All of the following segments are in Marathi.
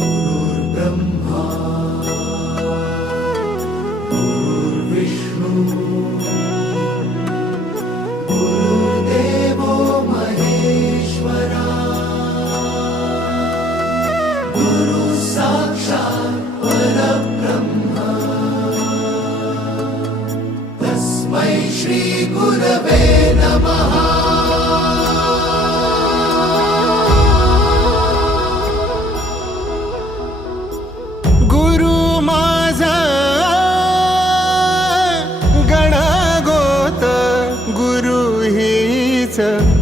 गुरुर्ब्रह्मा गुरुर्विष्णू गुरुर्देवो महेश्वरा गुरु साक्षात् परब्रह्म तस्मै श्री गुरवे नमः।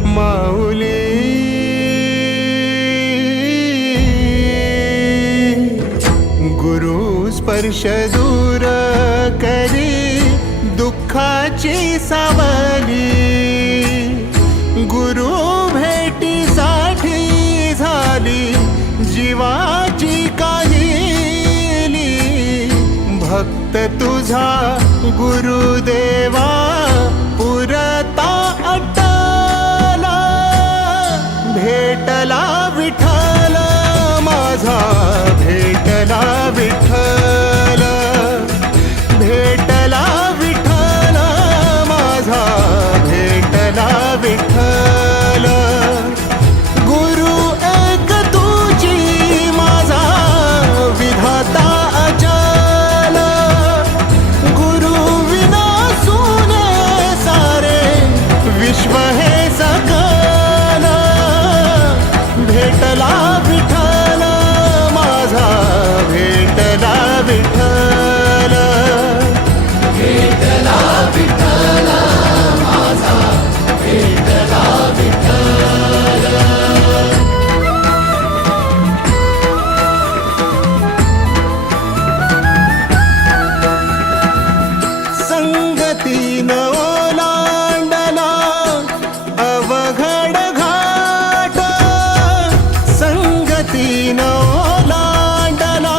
माऊली गुरु स्पर्श दूर करी दुःखाची सावली, गुरु भेटीसाठी झाली जीवाची काहिली। भक्त तुझा गुरुदेवा पुरता भेटला विठ्ठल माझा, भेटला विठ्ठल, भेटला विठ्ठल माझा, भेटला विठ्ठल। गुरु एक तुझी माझा विधाता अचल, गुरु विना सुने सारे विश्व हे सकल। भेटला विठ्ठल माझा, भेटला विठ्ठल, भेटला विठ्ठल माझा, भेटला विठ्ठल। संगतीन ओलांडला अवघड घाट, संगतीन ओलांडला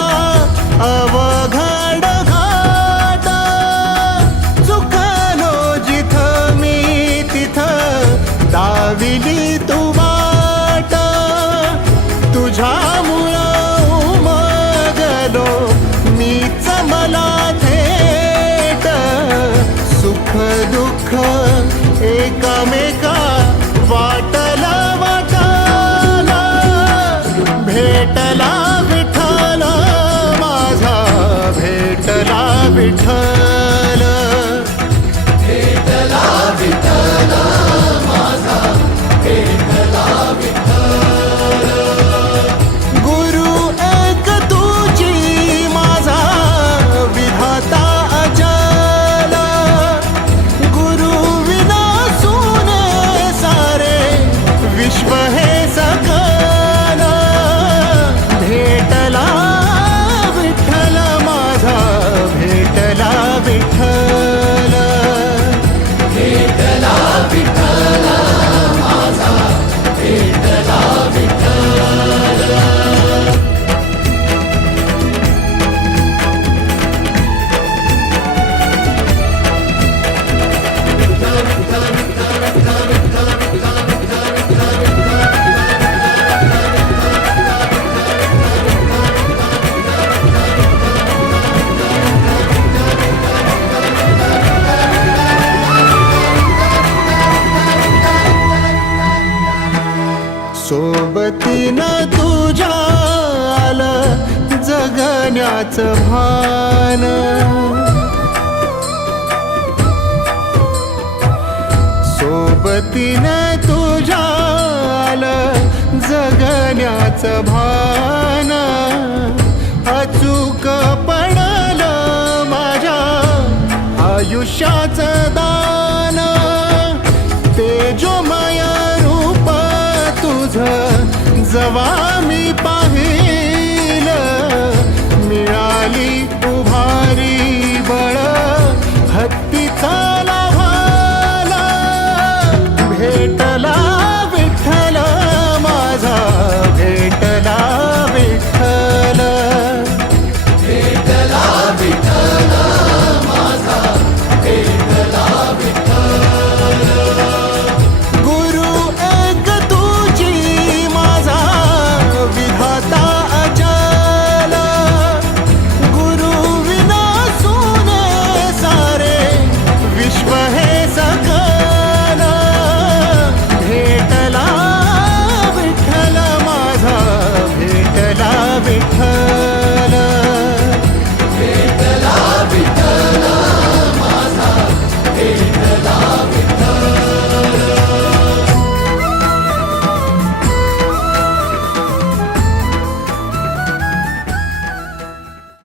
अवघड घाट। चुकलो जिथं मी तिथं दाविली तू वाट, तुझ्यामुळं उमगलो मीच मला थेट। सुख दुःख एकामेका वाटला वाटाला, भेटला विठ्ठल माझा, भेटला विठ्ठल, भेटला विठ्ठल माझा, भेटला विठ्ठल। गुरु एक तुझी माझा विधाता अचल, गुरु विना सुने सारे विश्व हे सकल। भेटला विठ्ठल माझा, भेटला विठ्ठल, भेटला विठ्ठल माझा, भेटला विठ्ठल। सोबतीनं तुझ्या आलं जगण्याचं भान, सोबतीनं तुझ्या आलं जगण्याचं भान। अचूक पडलं माझ्या आयुष्याचं दान, तेजोमय रूप तुझं जवा